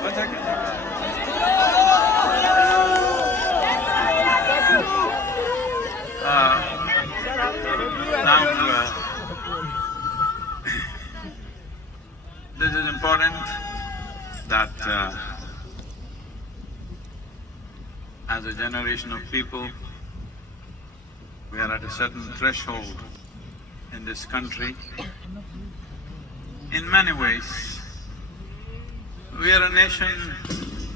One second. Now, this is important that as a generation of people, we are at a certain threshold in this country. In many ways, we are a nation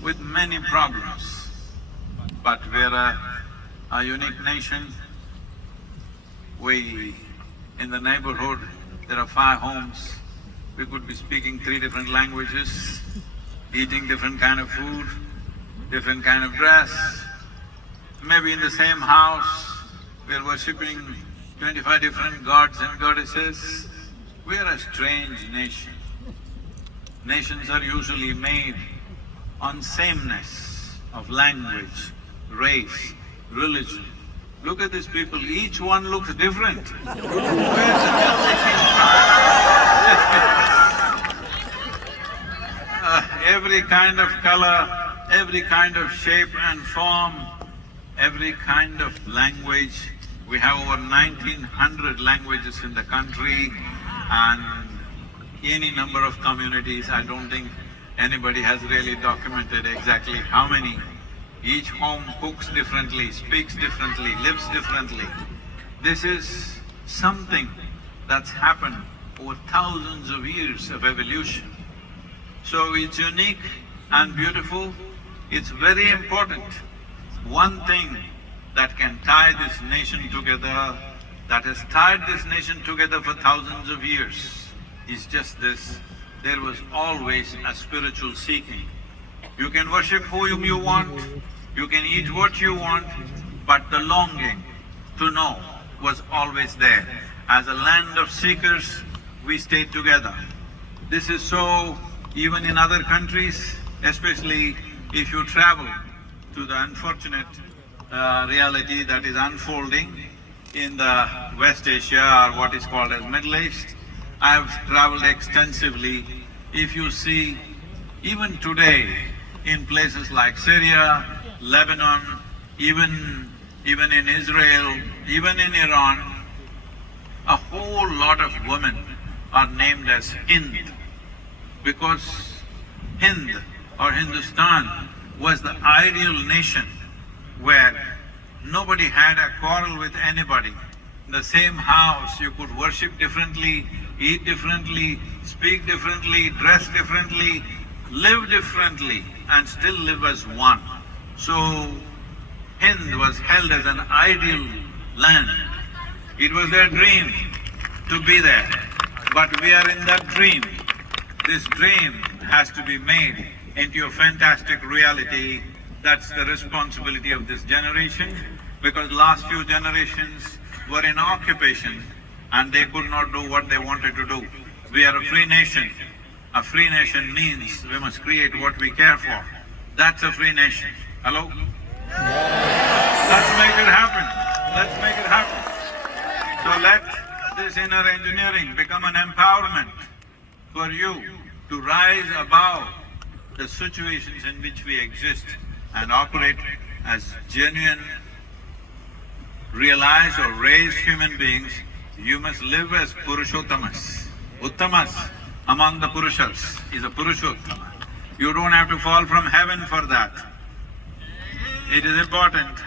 with many problems, but we are a unique nation. In the neighborhood, there are 5 homes. We could be speaking 3 different languages, eating different kind of food, different kind of dress. Maybe in the same house, we are worshipping 25 different gods and goddesses. We are a strange nation. Nations are usually made on sameness of language, race, religion. Look at these people, each one looks different. Where's the diversity? Every kind of color, every kind of shape and form, every kind of language. We have over 1900 languages in the country and any number of communities. I don't think anybody has really documented exactly how many. Each home cooks differently, speaks differently, lives differently. This is something that's happened over thousands of years of evolution. So it's unique and beautiful. It's very important. One thing that can tie this nation together, that has tied this nation together for thousands of years, is just this: there was always a spiritual seeking. You can worship whom you want, you can eat what you want, but the longing to know was always there. As a land of seekers, we stayed together. This is so even in other countries, especially if you travel to the unfortunate reality that is unfolding in the West Asia or what is called as Middle East. I have traveled extensively. If you see, even today, in places like Syria, Lebanon, even in Israel, even in Iran, a whole lot of women are named as Hind, because Hind or Hindustan was the ideal nation where nobody had a quarrel with anybody. In the same house, you could worship differently, eat differently, speak differently, dress differently, live differently, and still live as one. So, Hind was held as an ideal land. It was their dream to be there, but we are in that dream. This dream has to be made into a fantastic reality. That's the responsibility of this generation, because last few generations were in occupation and they could not do what they wanted to do. We are a free nation. A free nation means we must create what we care for. That's a free nation. Hello? Let's make it happen. Let's make it happen. So let this inner engineering become an empowerment for you to rise above the situations in which we exist and operate as genuine, realized or raised human beings. You must live as Purushottamas. Uttamas among the Purushas is a Purushottama. You don't have to fall from heaven for that. It is important